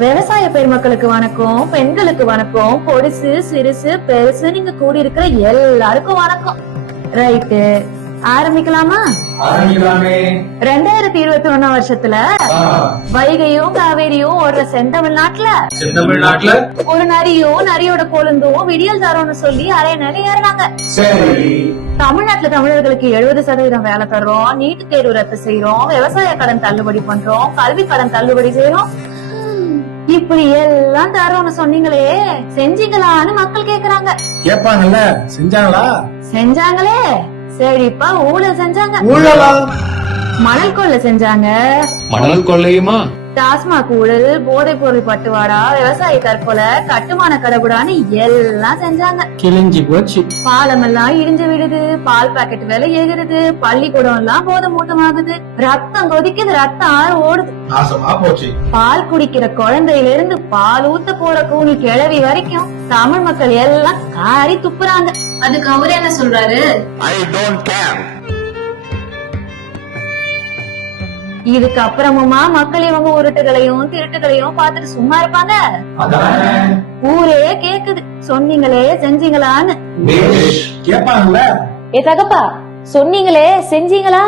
விவசாய பெருமக்களுக்கு வணக்கம் பெண்களுக்கு வணக்கம் பொடிசு சிறுசு பெருசு நீங்க கூடி இருக்கிற எல்லாருக்கும் வணக்கம் ரைட்டு ஆரம்பிக்கலாமா ரெண்டாயிரத்தி இருபத்தி ஒன்னா வருஷத்துல வைகையும் காவேரியும் ஓடுற செந்தமிழ்நாட்டுல செந்தமிழ்நாட்டுல ஒரு நரியும் நரியோட கொழுந்தும் விடியல் தரோம்னு சொல்லி அரை நிலை ஏறினாங்க தமிழ்நாட்டுல தமிழர்களுக்கு எழுபது சதவீதம் வேலை தர்றோம் நீட்டு தேர்வு ரத்து செய்யறோம் விவசாய கடன் தள்ளுபடி பண்றோம் கல்வி கடன் தள்ளுபடி செய்யறோம் இப்படி எல்லாம் தரோம்னு சொன்னீங்களே செஞ்சீங்களான்னு மக்கள் கேக்குறாங்க கேப்பாங்கல்ல செஞ்சாங்களா செஞ்சாங்களே சரிப்பா ஊழல் செஞ்சாங்க ஊழலா மணல் கொள்ளை செஞ்சாங்க மணல் கொள்ளையுமா டாஸ்மாக் ஊழல் போதைப் பொருள் பட்டுவாடா விவசாய தற்கொலை கட்டுமான கடவுடான்னு எல்லாம் செஞ்சாங்க கிழிஞ்சி போச்சு பாலம் எல்லாம் இடிஞ்சு விடுது பால் பாக்கெட் விலை ஏகிறது பள்ளிக்கூடம் எல்லாம் போதை மூட்டமாகுது ரத்தம் கொதிக்குது ரத்தம் ஓடுது பால் குடிக்கிற குழந்தையில இருந்து பால் ஊத்த போற கூணி கிழவி வரைக்கும் தமிழ் மக்கள் எல்லாம் காரி துப்புறாங்க அதுக்கு அவரு என்ன சொல்றாரு இதுக்கு அப்புறமுமா மக்கள் இவங்க உருட்டுகளையும் திருட்டுகளையும் பாத்துட்டு சும்மா இருப்பாங்க ஊரே கேக்குது சொன்னீங்களே செஞ்சீங்களான்னு ஏ தகப்பா சொன்னீங்களே செஞ்சீங்களா